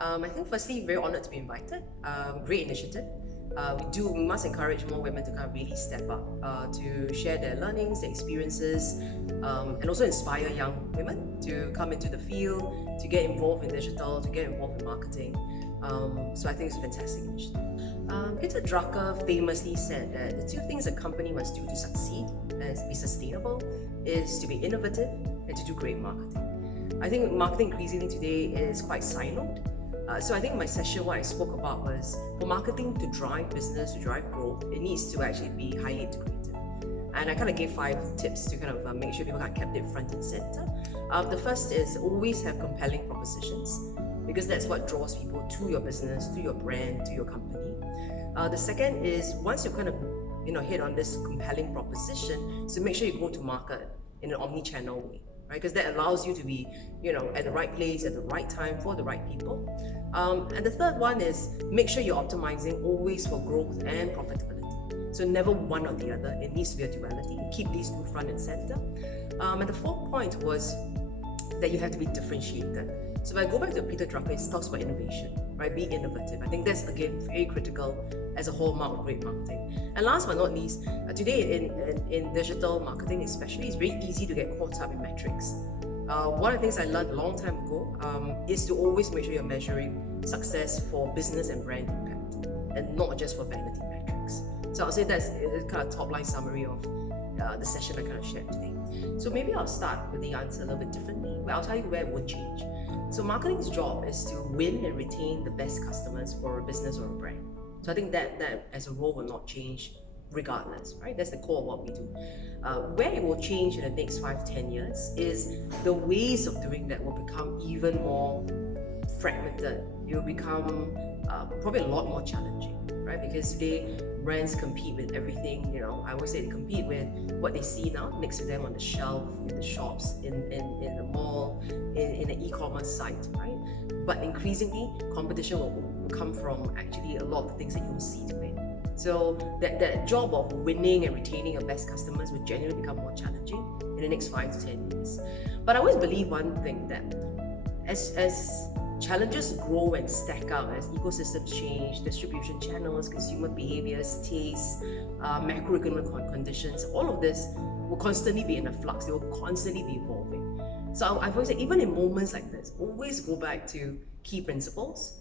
I think firstly, very honored to be invited. Great initiative. We must encourage more women to kind of really step up, to share their learnings, their experiences, and also inspire young women to come into the field, to get involved in digital, to get involved in marketing. So I think it's a fantastic initiative. Peter Drucker famously said that the two things a company must do to succeed and be sustainable is to be innovative and to do great marketing. I think marketing increasingly today is quite siloed. So I think in my session, what I spoke about was for marketing to drive business, to drive growth, it needs to actually be highly integrated. And I kind of gave 5 tips to kind of make sure people kind of kept it front and center. The first is always have compelling propositions, because that's what draws people to your business, to your brand, to your company. The second is once you kind of hit on this compelling proposition, so make sure you go to market in an omni-channel way. Right? Because that allows you to be, at the right place, at the right time, for the right people. And the third one is make sure you're optimizing always for growth and profitability. So never one or the other. It needs to be a duality. Keep these two front and center. And the fourth point was that you have to be differentiated. So if I go back to Peter Drucker, it talks about innovation, right? Be innovative. I think that's, again, very critical as a hallmark of great marketing. And last but not least, today in digital marketing especially, it's very easy to get caught up in metrics. One of the things I learned a long time ago is to always make sure you're measuring success for business and brand impact, and not just for vanity metrics. So I'll say that's a kind of top line summary of the session I kind of shared today. So maybe I'll start with the answer a little bit differently, but I'll tell you where it won't change. So marketing's job is to win and retain the best customers for a business or a brand. So I think that as a role will not change regardless, right? That's the core of what we do. Where it will change in the next 5 to 10 years is the ways of doing that will become even more fragmented. It will become probably a lot more challenging, right? Because today brands compete with everything. I always say they compete with what they see now next to them on the shelf, in the shops, in the mall, in an e-commerce site, right? But increasingly, competition will come from actually a lot of the things that you will see today. So that job of winning and retaining your best customers will genuinely become more challenging in the next 5 to 10 years. But I always believe one thing, that as challenges grow and stack up, as ecosystems change, distribution channels, consumer behaviors, tastes, macroeconomic conditions, all of this will constantly be in a flux. They will constantly be evolving. So I've always said, even in moments like this, always go back to key principles.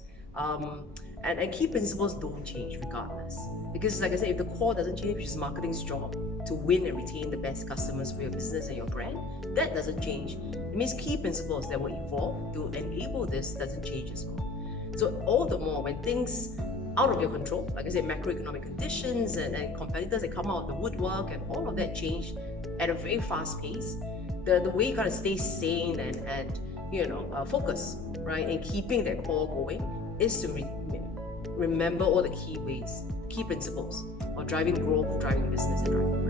And key principles don't change regardless. Because like I said, if the core doesn't change, which is marketing's job, to win and retain the best customers for your business and your brand, that doesn't change. It means key principles that will evolve to enable this doesn't change as well. So all the more when things out of your control, like I said, macroeconomic conditions and competitors that come out of the woodwork and all of that change at a very fast pace, the way you kind of stay sane and focus, right, and keeping that core going is to remember all the key ways, key principles of driving growth, driving business, and driving